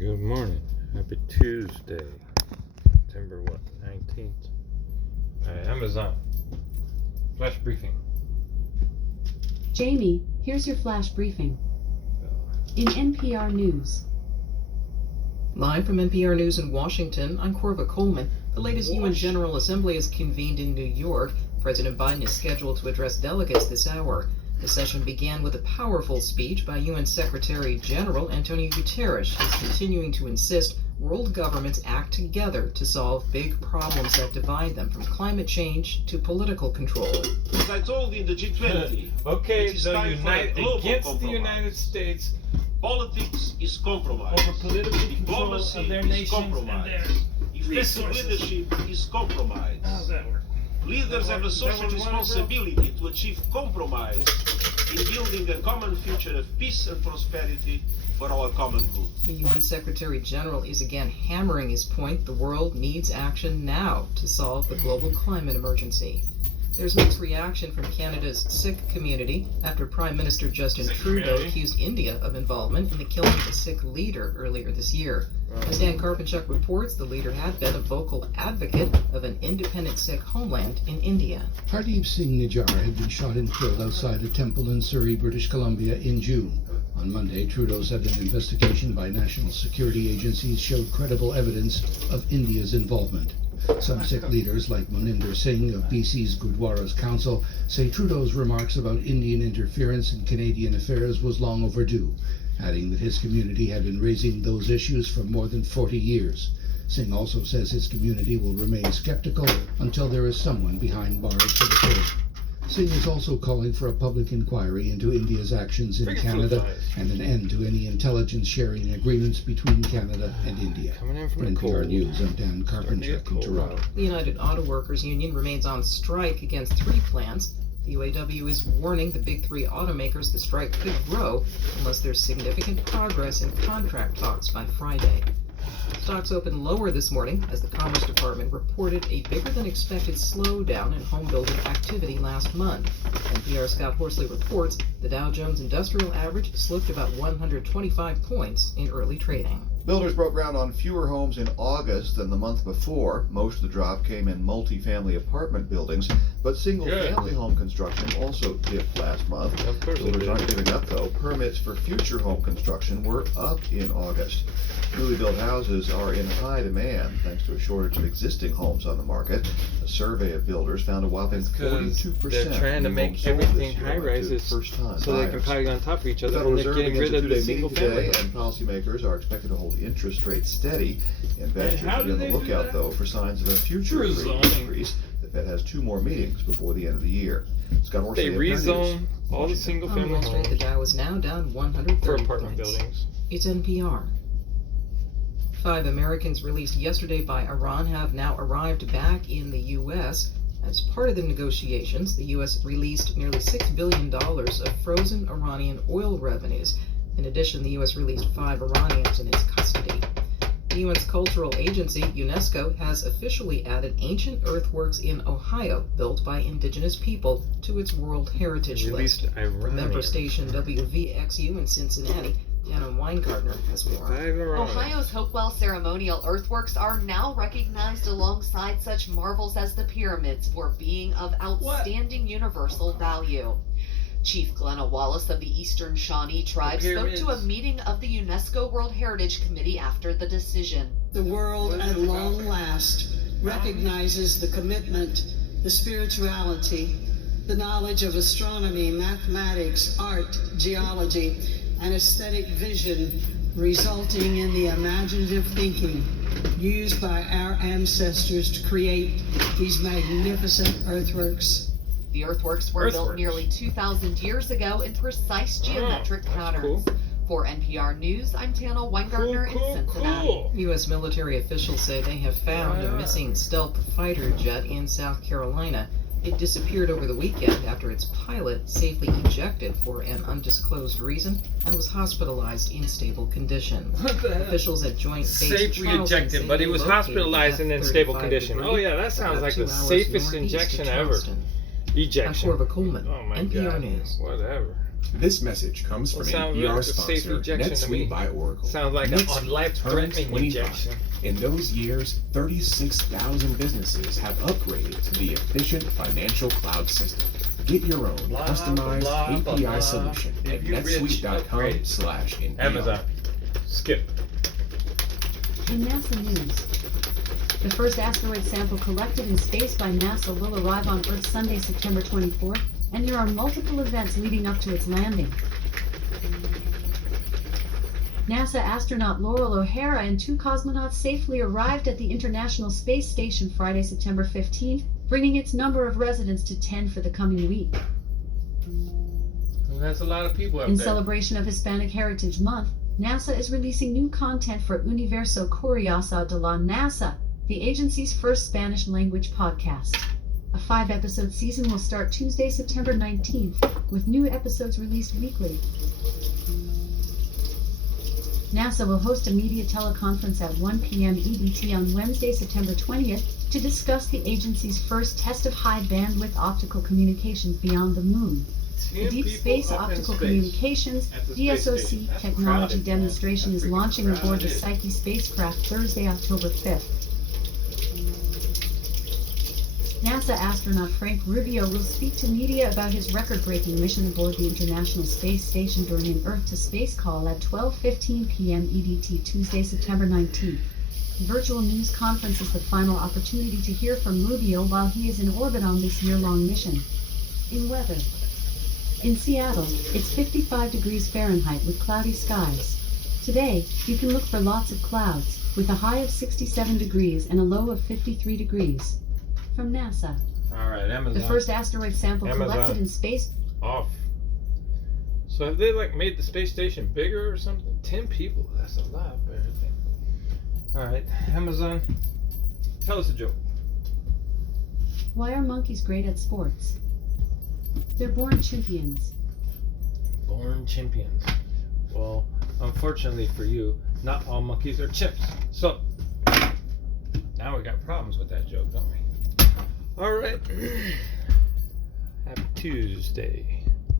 Good morning. Happy Tuesday. September 19th. Alright, Amazon. Flash briefing. Jamie, here's your flash briefing. In NPR News. Live from NPR News in Washington, I'm Corva Coleman. The latest UN General Assembly is convened in New York. President Biden is scheduled to address delegates this hour. The session began with a powerful speech by UN Secretary General Antonio Guterres. He's continuing to insist world governments act together to solve big problems that divide them, from climate change to political control. As I told in the G20, Okay, it is the time for a global against compromise. the United States Politics is compromise. over political control Diplomacy of their is nations compromise. and their Effective resources. leadership is compromise. How's that work? Leaders have a Is that social what you wanted, bro? responsibility to achieve compromise in building a common future of peace and prosperity for our common good. The UN Secretary General is again hammering his point: the world needs action now to solve the global climate emergency. There's mixed reaction from Canada's Sikh community after Prime Minister Justin Trudeau accused India of involvement in the killing of a Sikh leader earlier this year. As Dan Karpinchuk reports, the leader had been a vocal advocate of an independent Sikh homeland in India. Hardeep Singh Nijjar had been shot and killed outside a temple in Surrey, British Columbia in June. On Monday, Trudeau said an investigation by national security agencies showed credible evidence of India's involvement. Some Sikh leaders, like Moninder Singh of BC's Gurdwaras Council, say Trudeau's remarks about Indian interference in Canadian affairs was long overdue, adding that his community had been raising those issues for more than 40 years. Singh also says his community will remain skeptical until there is someone behind bars for the killing. Singh is also calling for a public inquiry into India's actions in Friggin' Canada flies. and an end to any intelligence sharing agreements between Canada and India. Coming in from For the NPR cold. News, I'm Dan Starting to get Karpinchuk in cold Toronto. out. The United Auto Workers Union remains on strike against 3 plants. The UAW is warning the big 3 automakers the strike could grow unless there's significant progress in contract talks by Friday. Stocks opened lower this morning as the Commerce Department reported a bigger than expected slowdown in home building activity last month. NPR's Scott Horsley reports the Dow Jones Industrial Average slipped about 125 points in early trading. Builders broke ground on fewer homes in August than the month before. Most of the drop came in multi-family apartment buildings, but single-family home construction also dipped last month. Of course it Builders did. aren't giving up, though. Permits for future home construction were up in August. Newly built houses are in high demand thanks to a shortage of existing homes on the market. A survey of builders found a whopping 42% they're trying to of new make homes sold everything this year high went to rises first-time so they can buyers. pile on top of each The other, Federal and they're Reserve getting begins rid a of the two-day meeting single today, family. and policymakers are expected to hold interest rates steady. Investors how are do on the they do lookout, that? though, for signs of a future rate Rezoning. increase. The Fed has 2 more meetings before the end of the year. Scott Horsley, They NPR News, rezone all the Washington. single On family Wall Street, the homes Dow is now down 130 for apartment points. buildings. It's NPR. 5 Americans released yesterday by Iran have now arrived back in the U.S. As part of the negotiations, the U.S. released nearly $6 billion of frozen Iranian oil revenues. In addition, the U.S. released 5 Iranians in its custody. The UN's cultural agency, UNESCO, has officially added ancient earthworks in Ohio built by indigenous people to its World Heritage Released List. Member Iranian. station WVXU in Cincinnati, Dana Weingartner has more. 5 Iranians. Ohio's Hopewell ceremonial earthworks are now recognized alongside such marvels as the pyramids for being of outstanding universal value. Chief Glenna Wallace of the Eastern Shawnee Tribe spoke to a pyramids. meeting of the UNESCO World Heritage Committee after the decision. The world What is at it about long that? last recognizes the commitment, the spirituality, the knowledge of astronomy, mathematics, art, geology, and aesthetic vision resulting in the imaginative thinking used by our ancestors to create these magnificent earthworks. The earthworks were built Earthworks. nearly 2,000 years ago in precise geometric that's patterns. cool. For NPR News, I'm Tana Weingartner in Cincinnati. Cool. U.S. military officials say they have found a missing stealth fighter jet in South Carolina. It disappeared over the weekend after its pilot safely ejected for an undisclosed reason and was hospitalized in stable condition. What the hell? Officials at Joint Base Safely Charleston say ejected, but he they was located hospitalized the and in stable F-35 condition. debris Oh yeah, that sounds about like 2 the hours safest northeast of injection ever. Charleston. I'm Ejection. Corva Coleman, Oh my NPR God. News. Whatever. This message comes from Sounds NPR like a safe sponsor injection to me. NetSuite by Oracle. Sounds like NetSuite a life-threatening turned 25. injection. In those years, 36,000 businesses have upgraded to the efficient financial cloud system. Get your own Blah, customized blah, API blah, blah. solution If at you rich, upgrade. netsuite.com/NPR. Amazon. Skip. In NASA news, the first asteroid sample collected in space by NASA will arrive on Earth Sunday, September 24th, and there are multiple events leading up to its landing. NASA astronaut Laurel O'Hara and 2 cosmonauts safely arrived at the International Space Station Friday, September 15th, bringing its number of residents to 10 for the coming week. And that's a lot of people up In there. celebration of Hispanic Heritage Month, NASA is releasing new content for Universo Curioso de la NASA, the agency's first Spanish-language podcast. A 5-episode season will start Tuesday, September 19th, with new episodes released weekly. NASA will host a media teleconference at 1 p.m. EDT on Wednesday, September 20th, to discuss the agency's first test of high-bandwidth optical communications beyond the Moon. The 10 Deep people Space up in Optical space Communications at the space DSOC station. That's technology crowded, man. demonstration That's is freaking launching aboard the crowded. Psyche spacecraft Thursday, October 5th. NASA astronaut Frank Rubio will speak to media about his record-breaking mission aboard the International Space Station during an Earth-to-Space call at 12:15 p.m. EDT Tuesday, September 19th. The virtual news conference is the final opportunity to hear from Rubio while he is in orbit on this year-long mission. In weather. In Seattle, it's 55 degrees Fahrenheit with cloudy skies. Today, you can look for lots of clouds, with a high of 67 degrees and a low of 53 degrees. From NASA, Alright, Amazon. the first asteroid sample Amazon. collected in space. Off. So have they like made the space station bigger or something? 10 people. That's a lot better thing. Alright, Amazon. Tell us a joke. Why are monkeys great at sports? They're born champions. Born champions. Well, unfortunately for you, not all monkeys are chimps. So now we got problems with that joke, don't we? Alright. Happy Tuesday.